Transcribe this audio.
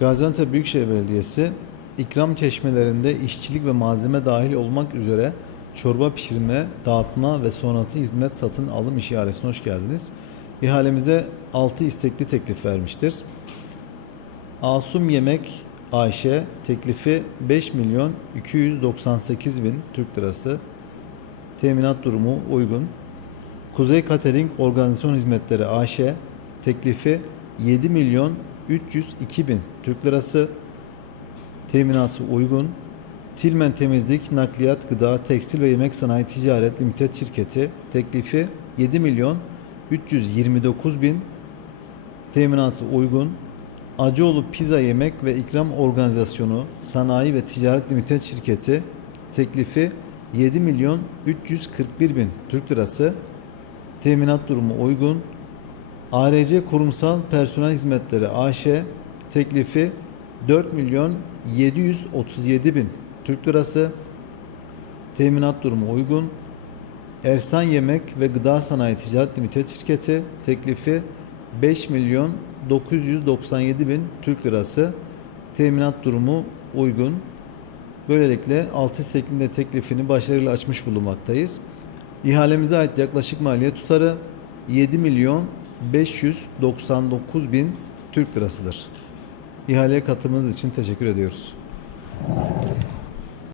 Gaziantep Büyükşehir Belediyesi ikram çeşmelerinde işçilik ve malzeme dahil olmak üzere çorba pişirme, dağıtma ve sonrası hizmet satın alım ihalesine hoş geldiniz. İhalemize 6 istekli teklif vermiştir. Asum Yemek Ayşe teklifi 5 milyon 298 bin Türk lirası. Teminat durumu uygun. Kuzey Catering Organizasyon Hizmetleri AŞ teklifi 7 milyon 302 bin Türk lirası. Teminatı uygun. Tilmen Temizlik, Nakliyat, Gıda, Tekstil ve Yemek Sanayi Ticaret Limited Şirketi teklifi 7 milyon 329 bin teminatı uygun. Acıoğlu Pizza Yemek ve İkram Organizasyonu Sanayi ve Ticaret Limited Şirketi teklifi 7 milyon 341 bin Türk lirası. Teminat durumu uygun. ARC Kurumsal Personel Hizmetleri AŞ teklifi 4 milyon 737 bin Türk lirası. Teminat durumu uygun. Ersan Yemek ve Gıda Sanayi Ticaret Limited Şirketi teklifi 5 milyon 997 bin Türk lirası. Teminat durumu uygun. Böylelikle 6 isteklinde teklifini başarıyla açmış bulunmaktayız. İhalemize ait yaklaşık maliyet tutarı 7 milyon 599 bin Türk lirasıdır. İhaleye katılımınız için teşekkür ediyoruz.